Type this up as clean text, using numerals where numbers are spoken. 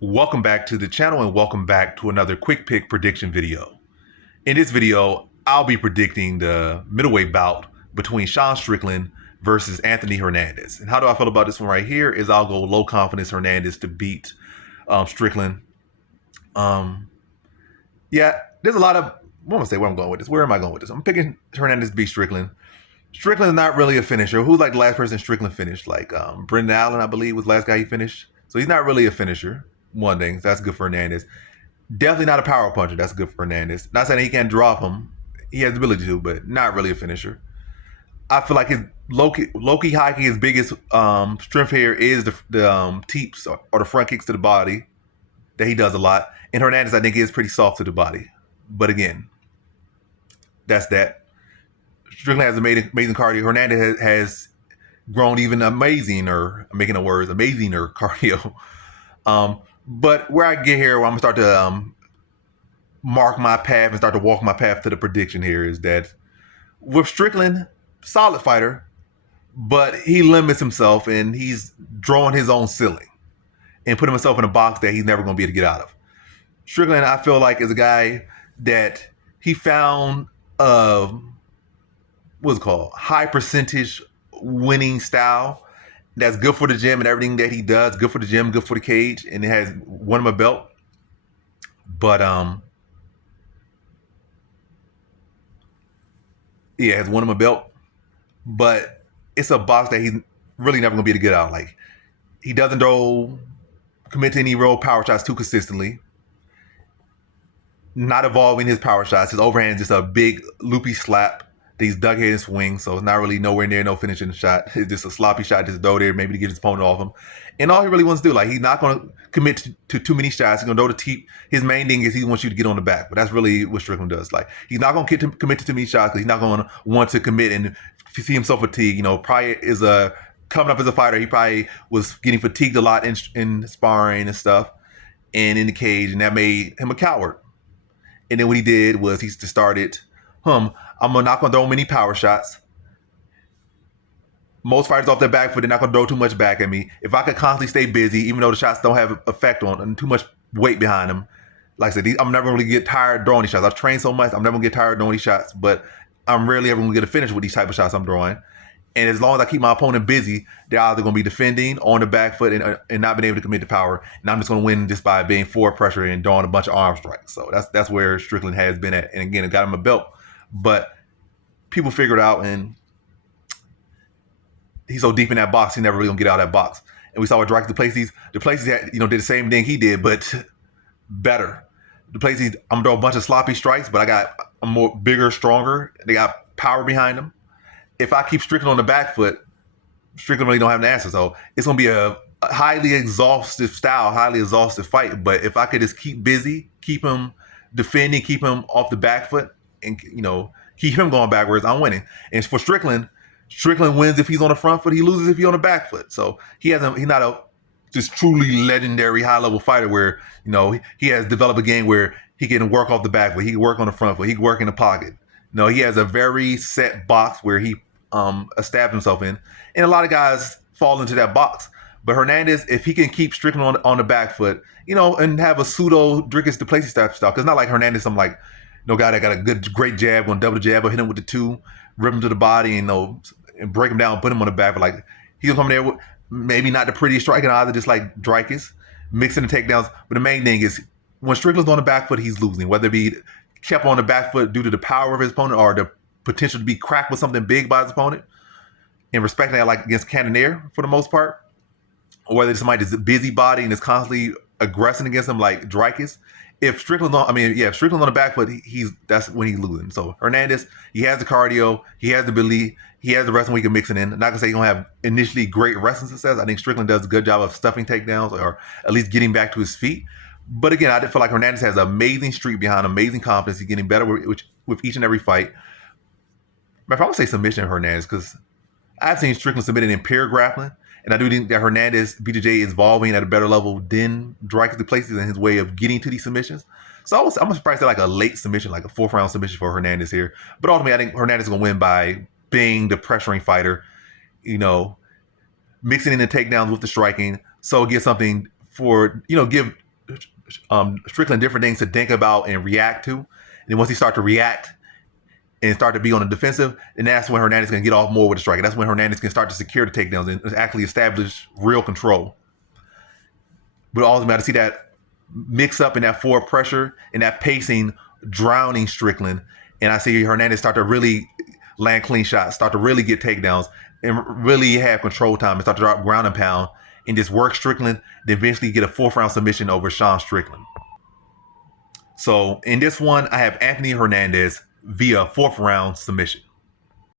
Welcome back to the channel and welcome back to another quick pick prediction video. In this video, I'll be predicting the middleweight bout between Sean Strickland versus Anthony Hernandez. And how do I feel about this one right here is I'll go low confidence Hernandez to beat Strickland. Yeah, there's a lot of, I'm going to say where I'm going with this. Where am I going with this? I'm picking Hernandez to beat Strickland. Strickland's not really a finisher. Who's like the last person Strickland finished? Like Brendan Allen, I believe, was the last guy he finished. So he's not really a finisher. One thing, that's good for Hernandez. Definitely not a power puncher. That's good for Hernandez. Not saying he can't drop him. He has the ability to, but not really a finisher. I feel like his low-key, high-key, his biggest strength here is the teeps or the front kicks to the body that he does a lot. And Hernandez, I think, is pretty soft to the body. But again, that's that. Strickland has amazing cardio. Hernandez has grown even amazinger cardio. But where I get here, where I'm gonna start to mark my path and start to walk my path to the prediction here is that with Strickland, solid fighter, but he limits himself and he's drawing his own ceiling and putting himself in a box that he's never going to be able to get out of. Strickland, I feel like, is a guy that he found what's it called, high percentage winning style that's good for the gym and everything that he does, good for the gym, good for the cage, and it has won him a belt. But yeah, has won him a belt. But it's a box that he's really never gonna be able to get out. Like, he doesn't commit to any real power shots too consistently. Not evolving his power shots. His overhand is just a big loopy slap. He's dug head and swing, so it's not really nowhere near no finishing shot. It's just a sloppy shot, just throw there, maybe to get his opponent off him. And all he really wants to do, like, he's not going to commit to too many shots. He's going to throw the teep. His main thing is he wants you to get on the back, but that's really what Strickland does. Like, he's not going to commit to too many shots because he's not going to want to commit and see himself fatigued. You know, probably coming up as a fighter, he probably was getting fatigued a lot in sparring and stuff and in the cage, and that made him a coward. And then what he did was he just started, I'm not going to throw many power shots. Most fighters off their back foot, they're not going to throw too much back at me. If I could constantly stay busy, even though the shots don't have effect on and too much weight behind them, like I said, I'm never going to get tired throwing these shots. I've trained so much, I'm never going to get tired throwing these shots, but I'm rarely ever going to get a finish with these type of shots I'm throwing. And as long as I keep my opponent busy, they're either going to be defending on the back foot and not being able to commit to power. And I'm just going to win just by being forward pressure and throwing a bunch of arm strikes. So that's where Strickland has been at. And again, it got him a belt. But people figured out, and he's so deep in that box, he never really gonna get out of that box. And we saw with Drake Duplessis did the same thing he did, but better. Duplessis, I'm gonna throw a bunch of sloppy strikes, but I'm more bigger, stronger. They got power behind them. If I keep Strickland on the back foot, Strickland really don't have an answer. So it's gonna be a highly exhaustive style, highly exhaustive fight. But if I could just keep busy, keep him defending, keep him off the back foot, and keep him going backwards, I'm winning. And for Strickland wins if he's on the front foot, he loses if he's on the back foot. So he's not a just truly legendary high level fighter where he has developed a game where he can work off the back foot, he can work on the front foot, he can work in the pocket. No, he has a very set box where he established himself in, and a lot of guys fall into that box. But Hernandez, if he can keep Strickland on the back foot, and have a pseudo Drickus Duplessis type style, because not like Hernandez, I'm like no guy that got a great jab, going double the jab, or hit him with the two, rip him to the body, and break him down, put him on the back. But like, he'll come there with maybe not the prettiest striking either, just like Dricus, mixing the takedowns. But the main thing is when Strickland's on the back foot, he's losing. Whether it be kept on the back foot due to the power of his opponent or the potential to be cracked with something big by his opponent, and respecting that, like against Cannonier for the most part, or whether it's somebody that's a busybody and is constantly aggressing against him like Dricus. If Strickland's on the back foot, that's when he's losing. So Hernandez, he has the cardio, he has the ability, he has the wrestling we can mix it in. I'm not gonna say he's gonna have initially great wrestling success. I think Strickland does a good job of stuffing takedowns or at least getting back to his feet. But again, I feel like Hernandez has an amazing streak behind him, amazing confidence. He's getting better with each and every fight. But I would say submission Hernandez, because I've seen Strickland submitted in pair grappling. And I do think that Hernandez, BJJ, is evolving at a better level than Dricus Duplessis in his way of getting to these submissions. So I'm surprised at like a late submission, like a 4th round submission for Hernandez here. But ultimately, I think Hernandez is going to win by being the pressuring fighter, mixing in the takedowns with the striking. So get something for, give Strickland different things to think about and react to. And then once he start to react and start to be on the defensive, then that's when Hernandez can get off more with the strike. That's when Hernandez can start to secure the takedowns and actually establish real control. But ultimately, to see that mix up in that forward pressure and that pacing drowning Strickland, and I see Hernandez start to really land clean shots, start to really get takedowns, and really have control time and start to drop ground and pound and just work Strickland, then eventually get a 4th round submission over Sean Strickland. So in this one, I have Anthony Hernandez via 4th round submission.